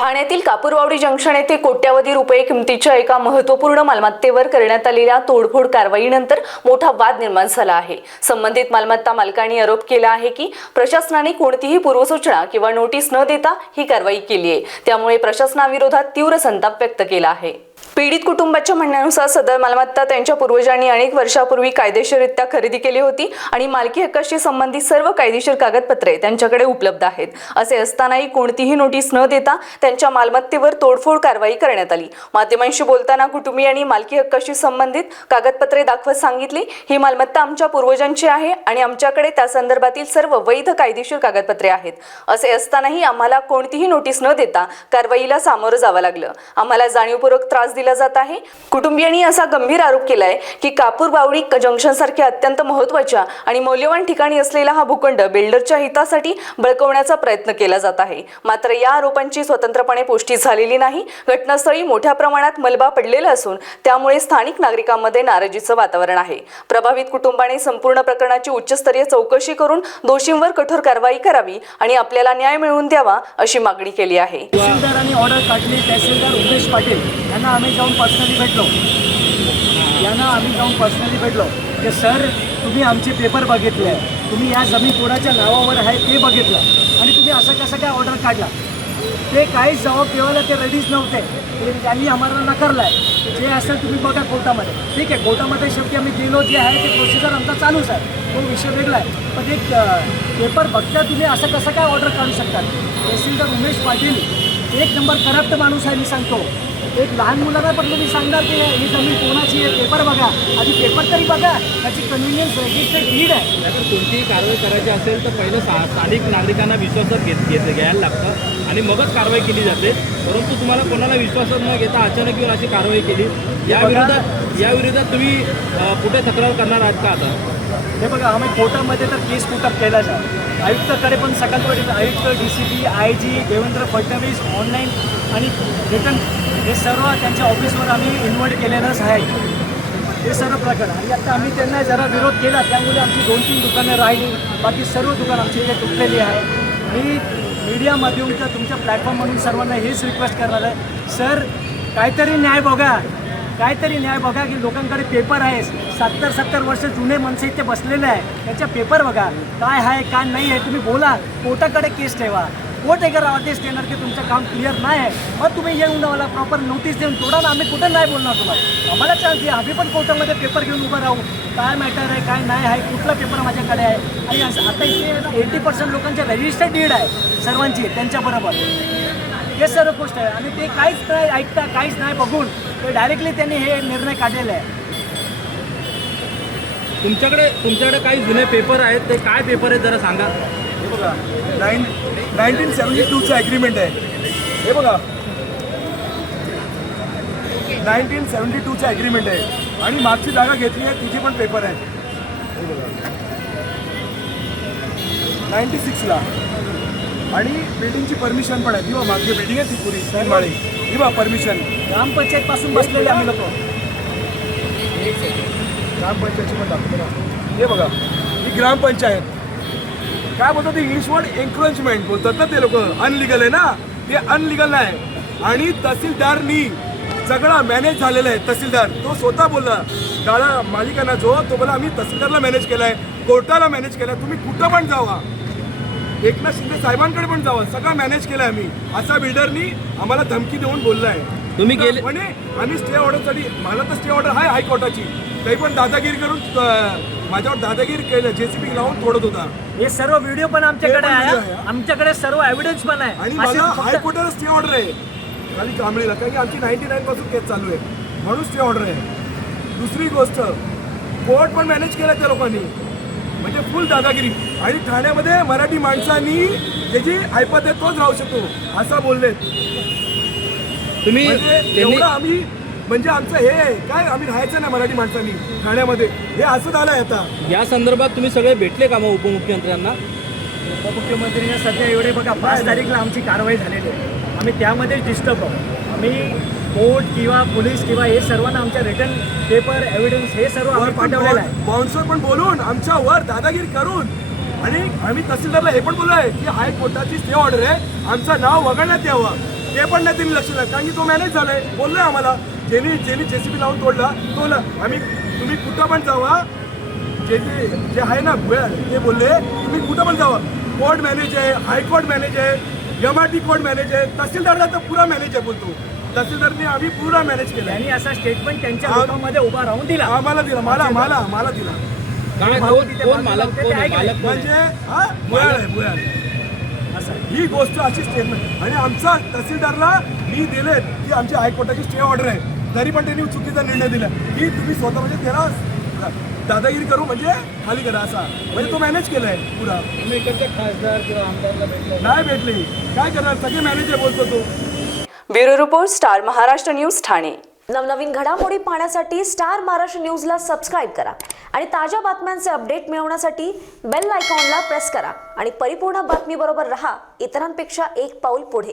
ठाण्यातील कापूरवाडी जंक्शन येथे कोट्यावधी रुपये किमतीच्या एका महत्त्वपूर्ण मालमत्तेवर करण्यात आलेल्या तोडफोड कारवाईनंतर मोठा वाद निर्माण झाला आहे। संबंधित मालमत्ता मालकांनी आरोप केला आहे की प्रशासनाने कोणतीही पूर्वसूचना किंवा नोटीस न देता ही कारवाई केली आहे। त्यामुळे प्रशासनाविरोधात तीव्र संताप व्यक्त केला आहे। पीडित कुटुंबाच्या म्हणण्यानुसार सदर मालमत्ता त्यांच्या पूर्वजांनी अनेक वर्षापूर्वी कायदेशीररित्या खरेदी केली होती आणि मालकी हक्काशी संबंधित सर्व कायदेशीर कागदपत्रे त्यांच्याकडे उपलब्ध आहेत। असे असतानाही कोणतीही नोटीस न देता त्यांच्या मालमत्तेवर तोडफोड कारवाई करण्यात आली। माध्यमांशी बोलताना कुटुंबियांनी मालकी हक्काशी संबंधित कागदपत्रे दाखवत सांगितले, ही मालमत्ता आमच्या पूर्वजांची आहे आणि आमच्याकडे त्या संदर्भातील सर्व वैध कायदेशीर कागदपत्रे आहेत। असे असतानाही आम्हाला कोणतीही नोटीस न देता कारवाईला सामोरं जावं लागलं। आम्हाला जाणीवपूर्वक त्रास दिला जात आहे। कुटुंबियांनी असा गंभीर आरोप केलाय की कापूरबावडी जंक्शन सारख्या अत्यंत महत्त्वाच्या आणि मौल्यवान ठिकाणी असलेला हा भूखंड बिल्डरच्या हितासाठी बळकवण्याचा प्रयत्न केला जात आहे। मात्र या आरोपांची स्वतंत्रपणे पुष्टी झालेली नाही। घटनास्थळी मोठ्या प्रमाणात मलबा पडलेला असून त्यामुळे स्थानिक नागरिकांमध्ये नाराजीचं वातावरण आहे। प्रभावित कुटुंबाने संपूर्ण प्रकरणाची उच्चस्तरीय चौकशी करून दोषींवर कठोर कारवाई करावी आणि आपल्याला न्याय मिळवून द्यावा अशी मागणी केली आहे। तहसीलदारांनी ऑर्डर काढली। तहसीलदार उमेश पाटील यांना आम्ही जाऊन पर्सनली भेटलो की सर, तुम्ही आमचे पेपर बघितले, तुम्ही या जमीन कोणाच्या नावावर आहे ते बघितलं आणि तुम्ही असं कसं काय ऑर्डर काढला? ते काहीच जबाब देवायला ते रेडीच नव्हते। त्यांनी आम्हाला नकारलं आहे। जे असेल तुम्ही बघा कोर्टामध्ये। ठीक आहे, कोर्टामध्ये शेवटी आम्ही गेलो, जे आहे ते प्रोसिजर आमचा चालूच आहे, तो विषय वेगळा आहे। पण एक पेपर बघता तुम्ही असं कसं काय ऑर्डर काढू शकतात? तहसीलदार उमेश पाटील एक नंबर करप्ट माणूस आहे, मी सांगतो। एक लहान मुलांना पण तुम्ही सांगणार की ही जमीन कोणाची आहे, पेपर बघा, आधी पेपर तरी बघा, त्याची कन्व्हिनियन्स रजिस्टर्ड डीड आहे। जर कोणतीही कारवाई करायची असेल तर पहिलं स्थानिक नागरिकांना विश्वासात घ्यायला लागतं आणि मगच कारवाई केली जाते। परंतु तुम्हाला कोणाला विश्वासात न घेता अचानक येऊन अशी कारवाई केली, याविरोधात तुम्ही कुठे तक्रार करणार आहात का? आता हे बघा, आम्ही कोर्टामध्ये तर केस पुटअप केलाच आहे। आयुक्ताकडे पण सकाळपर्यंत आयुक्त, DCP, IG Devendra Fadnavis online आणि रिटर्न हे सर्व त्यांच्या ऑफिसवर आम्ही इन्व्हाइट केलेलंच आहे, हे सर्व प्रकरण। आणि आता आम्ही त्यांना जरा विरोध केला, त्यामुळे आमची 2-3 दुकानं राहिली, बाकी सर्व दुकानं आमची इथे तुटलेली आहे। मी मीडिया माध्यमाच्या तुमच्या प्लॅटफॉर्म म्हणून सर्वांना हेच रिक्वेस्ट करणार आहे, सर काहीतरी न्याय बघा, की लोकांकडे पेपर आहे, 70 वर्ष जुने माणसं इथे बसलेले आहे, त्याच्या पेपर बघा, काय आहे काय नाही आहे, तुम्ही बोला, कोर्टाकडे केस ठेवा। कोर्ट एका आदेश देणार की तुमचं काम क्लिअर नाही आहे, मग तुम्ही येऊन मला प्रॉपर नोटीस देऊन तोडा ना। आम्ही कुठं नाही बोलणार तुम्हाला, आम्हाला चान्स द्या, आम्ही पण कोर्टामध्ये पेपर घेऊन उभं राहू, काय मॅटर आहे काय नाही आहे, कुठला पेपर माझ्याकडे आहे। आणि आता इथे 80% लोकांचे रजिस्टर्ड डीड आहे सर्वांची त्यांच्याबरोबर, हे सर्व गोष्ट आहे। आणि ते काहीच नाही ऐकता, काहीच नाही बघून ते डायरेक्टली त्यांनी हे निर्णय काढलेला आहे। तुमच्याकडे काही जुने पेपर आहेत, ते काय पेपर आहेत जरा सांगा? हे बघा, 1972चं ॲग्रीमेंट आहे, हे बघा 1972चं ॲग्रीमेंट आहे आणि मागची जागा घेतली आहे तिची पण पेपर आहे, हे बघा 96ला। आणि बिल्डिंगची परमिशन पण आहे, ती बघा मागची बिल्डिंग आहे ती पुरी 3 माळी, ही बघा परमिशन ग्रामपंचायतपासून बसलेले आम्ही लोक, ग्रामपंचायतची पण दाखवतो ना, हे बघा ही ग्रामपंचायत। काय बोलतात ते इंग्लिश वर्ड एन्क्रोचमेंट बोलतात ना ते लोक, अनलिगल आहे ना, ते अनलिगल आहे। आणि तहसीलदारनी सगळा मॅनेज झालेला आहे, तहसीलदार तो स्वतः बोलला, गाळा मालिकांना जो तो बोला आम्ही तहसीलदारला मॅनेज केला आहे, कोर्टाला मॅनेज केला आहे, तुम्ही कुठं पण जावा, एकनाथ शिंदे साहेबांकडे पण जावा, सगळं मॅनेज केलं आहे आम्ही, असा बिल्डरनी आम्हाला धमकी देऊन बोलला आहे। तुम्ही गेले म्हणे आम्ही स्टे ऑर्डरसाठी, मला तर स्टे ऑर्डर आहे हायकोर्टाची, काही पण दादागिरी करून माझ्यावर दादागिरी केलं, JCB लावून तोडत होता। हे सर्व व्हिडिओ पण आमच्याकडे आहे, आमच्याकडे सर्व एव्हिडन्स पण आहे। आणि मला हायकोर्टाला स्टे ऑर्डर आहे खाली कांबळीला, कारण की आमची 99 पासून केस चालू आहे म्हणून स्टे ऑर्डर आहे। दुसरी गोष्ट, कोर्ट पण मॅनेज केलं त्या लोकांनी, म्हणजे फुल दादागिरी। आणि ठाण्यामध्ये मराठी माणसांनी ज्याची ऐपत आहे तोच राहू शकतो असं बोलले तुम्ही। एवढं आम्ही म्हणजे आमचं हे काय, आम्ही राहायचं नाही मराठी माणसांनी ठाण्यामध्ये, हे असं झालंय आता। या संदर्भात तुम्ही सगळे भेटले का मग उपमुख्यमंत्र्यांना? उपमुख्यमंत्र्यांना सध्या एवढे बघा 5 तारीखला आमची कारवाई झालेली आहे, आम्ही त्यामध्येच डिस्टर्ब आहोत। आम्ही कोर्ट किंवा पोलीस किंवा हे सर्वांना आमच्या रिटर्न पेपर एव्हिडन्स हे सर्व आम्ही पाठवलेलं आहे। बाउन्सर पण बोलून आमच्यावर दादागिरी करून, आणि आम्ही तहसीलदारला हे पण बोललो आहे की हायकोर्टाची स्टे ऑर्डर आहे, आमचं नाव वगळण्यात यावं। ते पण नाही त्यांनी लक्ष दिलं, कारण की तो मॅनेज झालाय. बोललोय आम्हाला, ज्यांनी जेसीबी लावून तोडला तो आम्ही, तुम्ही कुठं पण जावा, जे आहे ना ते बोलले तुम्ही कुठं पण जावा, कोर्ट मॅनेज आहे, हायकोर्ट मॅनेज आहे, MRT कोर्ट मॅनेज आहे, तहसीलदारला तर पुरा मॅनेज आहे बोलतो. तहसीलदारने आम्ही पुरा मॅनेज केला. त्यांनी असा स्टेटमेंट त्यांच्या लोकांमध्ये उभा राहून दिला. आम्हाला दिला, मला दिला. काय कोण मालक कोण आहे? मालक कोण म्हणजे आहे? मुळाळ आहे. असं आहे. ही गोष्ट अशी स्टेटमेंट, आणि आमचा तहसीलदारला मी दिले की आमची हायकोर्टाची स्टे ऑर्डर आहे, तरी पण त्यांनी चुकीचा निर्णय दिला की तुम्ही स्वतः म्हणजे त्याला दादागिरी करू म्हणजे खाली करा असा, म्हणजे तो मॅनेज केलाय पुरा. तुम्ही इकडचे खासदार किंवा आमदारला भेटले? नाही भेटली, काय करणार, सगळे मॅनेजर बोलतो तो. Bureau report, star Maharashtra news, Thane. नवनवीन घडामोडी पाहण्यासाठी स्टार महाराष्ट्र न्यूजला सबस्क्राईब करा आणि ताज्या बातम्यांचे अपडेट मिळवण्यासाठी बेल आयकॉनला प्रेस करा आणि परिपूर्ण बातमीबरोबर रहा, इतरांपेक्षा एक पाऊल पुढे.